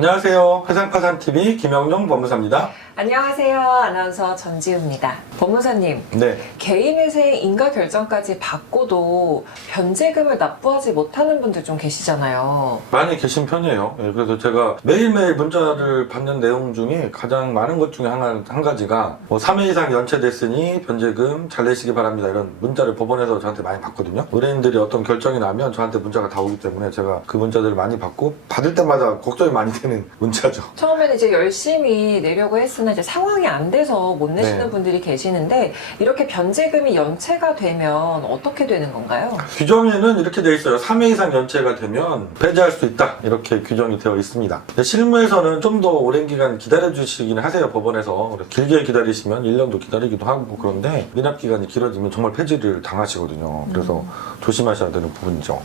안녕하세요. 회상파산TV 김영용 법무사입니다. 안녕하세요. 아나운서 전지우입니다. 법무사님, 네. 개인회생 인가결정까지 받고도 변제금을 납부하지 못하는 분들 좀 계시잖아요. 많이 계신 편이에요. 예, 그래서 제가 매일매일 문자를 받는 내용 중에 가장 많은 것 중에 한 가지가 3회 이상 연체됐으니 변제금 잘 내시기 바랍니다. 이런 문자를 법원에서 저한테 많이 받거든요. 의뢰인들이 어떤 결정이 나면 저한테 문자가 다 오기 때문에 제가 그 문자들을 많이 받고 받을 때마다 걱정이 많이 되는 문자죠. 처음에는 이제 열심히 내려고 했으나 이제 상황이 안 돼서 못 내시는 네. 분들이 계시는데 이렇게 변제금이 연체가 되면 어떻게 되는 건가요? 규정에는 이렇게 되어 있어요. 3회 이상 연체가 되면 폐지할 수 있다. 이렇게 규정이 되어 있습니다. 근데 실무에서는 좀 더 오랜 기간 기다려 주시긴 하세요. 법원에서. 그래서 길게 기다리시면 1년도 기다리기도 하고 그런데 미납 기간이 길어지면 정말 폐지를 당하시거든요. 그래서 조심하셔야 되는 부분이죠.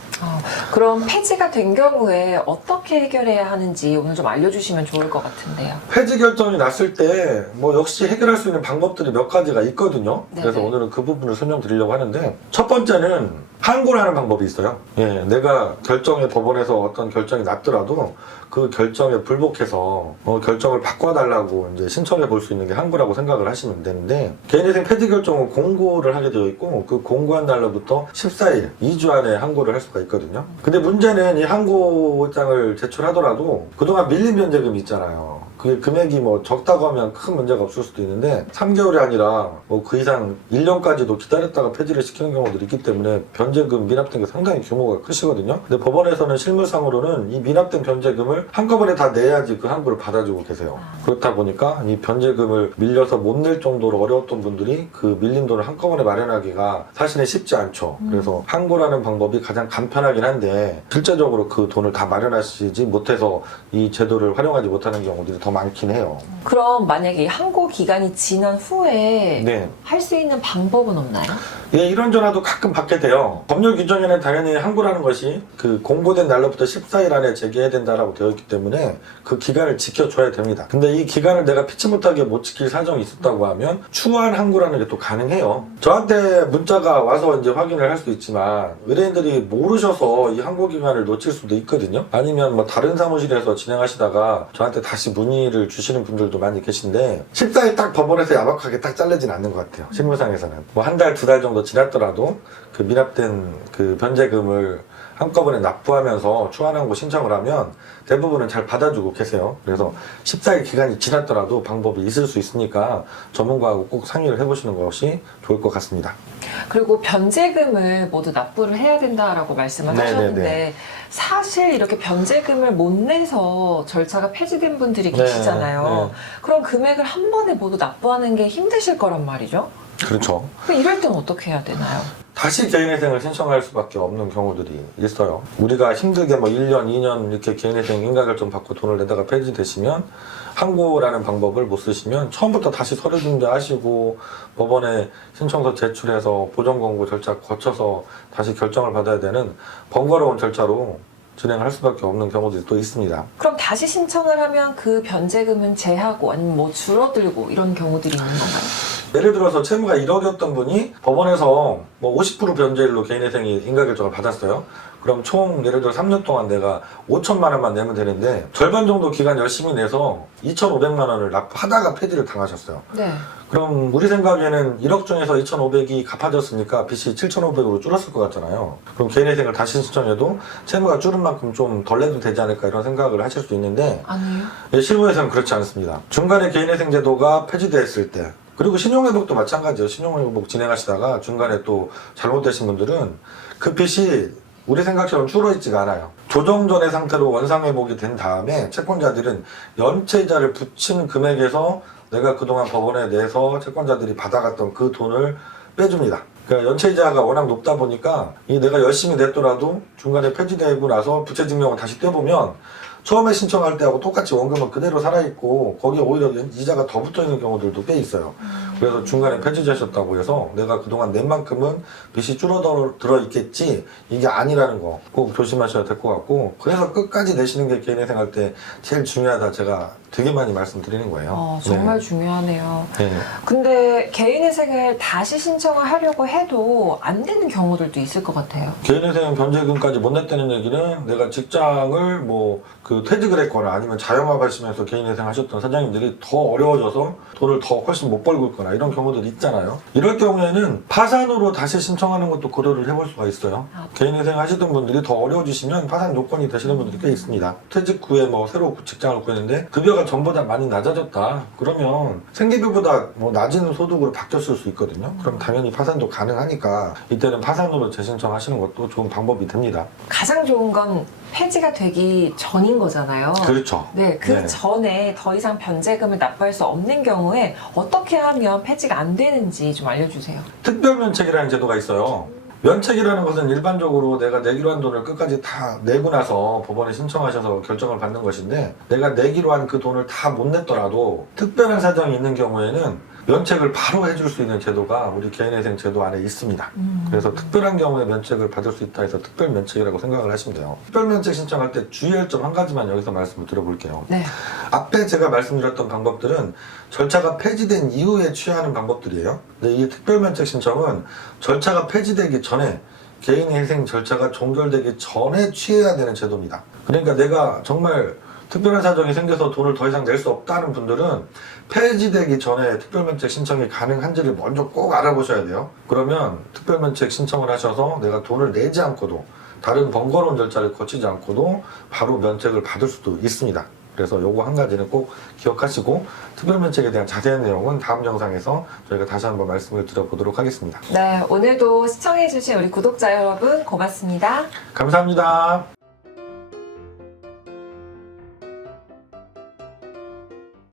그럼 폐지가 된 경우에 어떻게 해결해야 하는지 오늘 좀 알려주시면 좋을 것 같은데요. 폐지 결정이 났을 때 역시 해결할 수 있는 방법들이 몇 가지가 있거든요. 네네. 그래서 오늘은 그 부분을 설명드리려고 하는데 첫 번째는 항고를 하는 방법이 있어요. 예, 내가 결정에 법원에서 어떤 결정이 났더라도 그 결정에 불복해서 결정을 바꿔달라고 이제 신청해 볼 수 있는 게 항고라고 생각을 하시면 되는데 개인회생 폐지 결정은 공고를 하게 되어 있고 그 공고한 날로부터 14일, 2주 안에 항고를 할 수가 있거든요. 근데 문제는 이 항고장을 제출하더라도 그동안 밀린 변제금이 있잖아요. 그게 금액이 적다고 하면 큰 문제가 없을 수도 있는데 3개월이 아니라 그 이상 1년까지도 기다렸다가 폐지를 시키는 경우들이 있기 때문에 변제금 미납된 게 상당히 규모가 크시거든요. 근데 법원에서는 실무상으로는 이 미납된 변제금을 한꺼번에 다 내야지 그 항고를 받아주고 계세요. 그렇다 보니까 이 변제금을 밀려서 못 낼 정도로 어려웠던 분들이 그 밀린 돈을 한꺼번에 마련하기가 사실은 쉽지 않죠. 그래서 항고라는 방법이 가장 간편하긴 한데 실제적으로 그 돈을 다 마련하시지 못해서 이 제도를 활용하지 못하는 경우들이 더 많긴 해요. 그럼 만약에 항고 기간이 지난 후에 네. 할 수 있는 방법은 없나요? 예, 이런 전화도 가끔 받게 돼요. 법률 규정에는 당연히 항고라는 것이 그 공고된 날로부터 14일 안에 제기해야 된다라고 되어 있기 때문에 그 기간을 지켜줘야 됩니다. 근데 이 기간을 내가 피치 못하게 못 지킬 사정이 있었다고 하면 추한 항고라는 게 또 가능해요. 저한테 문자가 와서 이제 확인을 할 수 있지만 의뢰인들이 모르셔서 이 항고 기간을 놓칠 수도 있거든요. 아니면 다른 사무실에서 진행하시다가 저한테 다시 문의를 주시는 분들도 많이 계신데 14일 딱 법원에서 야박하게 딱 잘리진 않는 것 같아요. 실무상에서는 한 달, 두 달 정도 지났더라도 그 미납된 그 변제금을 한꺼번에 납부하면서 추한 항고 신청을 하면 대부분은 잘 받아주고 계세요. 그래서 14일 기간이 지났더라도 방법이 있을 수 있으니까 전문가하고 꼭 상의를 해보시는 것이 좋을 것 같습니다. 그리고 변제금을 모두 납부를 해야 된다라고 말씀을 네네네. 하셨는데 사실 이렇게 변제금을 못 내서 절차가 폐지된 분들이 계시잖아요. 네. 그럼 금액을 한 번에 모두 납부하는 게 힘드실 거란 말이죠. 그렇죠. 그럼 이럴 때는 어떻게 해야 되나요? 다시 개인회생을 신청할 수밖에 없는 경우들이 있어요. 우리가 힘들게 1년, 2년 이렇게 개인회생 인가결정 받고 돈을 내다가 폐지되시면 항고라는 방법을 못 쓰시면 처음부터 다시 서류 준비하시고 법원에 신청서 제출해서 보정권고 절차 거쳐서 다시 결정을 받아야 되는 번거로운 절차로 진행을 할 수밖에 없는 경우들이 또 있습니다. 그럼 다시 신청을 하면 그 변제금은 제하고 아니면 줄어들고 이런 경우들이 있는 건가요? 예를 들어서 채무가 1억이었던 분이 법원에서 50% 변제율로 개인회생이 인가결정을 받았어요. 그럼 총 예를 들어 3년 동안 내가 5천만 원만 내면 되는데 절반 정도 기간 열심히 내서 2,500만 원을 납부하다가 폐지를 당하셨어요. 네. 그럼 우리 생각에는 1억 중에서 2,500이 갚아졌으니까 빚이 7,500으로 줄었을 것 같잖아요. 그럼 개인회생을 다시 신청해도 채무가 줄은 만큼 좀 덜 내도 되지 않을까 이런 생각을 하실 수 있는데 아니요. 실무에서는 그렇지 않습니다. 중간에 개인회생 제도가 폐지됐을 때 그리고 신용회복도 마찬가지예요. 신용회복 진행하시다가 중간에 또 잘못되신 분들은 그 빚이 우리 생각처럼 줄어있지가 않아요. 조정전의 상태로 원상회복이 된 다음에 채권자들은 연체이자를 붙인 금액에서 내가 그동안 법원에 내서 채권자들이 받아갔던 그 돈을 빼줍니다. 그러니까 연체이자가 워낙 높다 보니까 내가 열심히 냈더라도 중간에 폐지되고 나서 부채증명을 다시 떼보면 처음에 신청할 때하고 똑같이 원금은 그대로 살아있고 거기에 오히려 이자가 더 붙어있는 경우들도 꽤 있어요. 그래서 중간에 폐지되셨다고 해서 내가 그동안 낸 만큼은 빚이 줄어들어 있겠지 이게 아니라는 거 꼭 조심하셔야 될 것 같고 그래서 끝까지 내시는 게 개인회생 할 때 제일 중요하다 제가 되게 많이 말씀드리는 거예요. 정말 중요하네요. 네. 근데 개인회생을 다시 신청을 하려고 해도 안 되는 경우들도 있을 것 같아요. 개인회생 변제금까지 못 냈다는 얘기는 내가 직장을 뭐 그 퇴직을 했거나 아니면 자영업 하시면서 개인회생 하셨던 사장님들이 더 어려워져서 돈을 더 훨씬 못 벌고 있거나 이런 경우들이 있잖아요. 이럴 경우에는 파산으로 다시 신청하는 것도 고려를 해볼 수가 있어요. 개인회생 하시던 분들이 더 어려워지시면 파산 요건이 되시는 분들이 꽤 있습니다. 퇴직 후에 뭐 새로 직장을 구했는데 급여가 전보다 많이 낮아졌다. 그러면 생계비보다 뭐 낮은 소득으로 바뀌었을 수 있거든요. 그럼 당연히 파산도 가능하니까 이때는 파산으로 재신청하시는 것도 좋은 방법이 됩니다. 가장 좋은 건 폐지가 되기 전인 거잖아요. 그렇죠. 네, 그 네. 전에 더 이상 변제금을 납부할 수 없는 경우에 어떻게 하면 폐지가 안 되는지 좀 알려주세요. 특별면책이라는 제도가 있어요. 면책이라는 것은 일반적으로 내가 내기로 한 돈을 끝까지 다 내고 나서 법원에 신청하셔서 결정을 받는 것인데 내가 내기로 한 그 돈을 다 못 냈더라도 특별한 사정이 있는 경우에는 면책을 바로 해줄 수 있는 제도가 우리 개인회생 제도 안에 있습니다. 그래서 특별한 경우에 면책을 받을 수 있다 해서 특별면책이라고 생각을 하시면 돼요. 특별면책 신청할 때 주의할 점 한 가지만 여기서 말씀을 드려볼게요. 네. 앞에 제가 말씀드렸던 방법들은 절차가 폐지된 이후에 취하는 방법들이에요. 근데 이 특별면책 신청은 절차가 폐지되기 전에 개인회생 절차가 종결되기 전에 취해야 되는 제도입니다. 그러니까 내가 정말 특별한 사정이 생겨서 돈을 더 이상 낼 수 없다는 분들은 폐지되기 전에 특별면책 신청이 가능한지를 먼저 꼭 알아보셔야 돼요. 그러면 특별면책 신청을 하셔서 내가 돈을 내지 않고도 다른 번거로운 절차를 거치지 않고도 바로 면책을 받을 수도 있습니다. 그래서 요거 한 가지는 꼭 기억하시고 특별면책에 대한 자세한 내용은 다음 영상에서 저희가 다시 한번 말씀을 드려보도록 하겠습니다. 네, 오늘도 시청해주신 우리 구독자 여러분 고맙습니다. 감사합니다.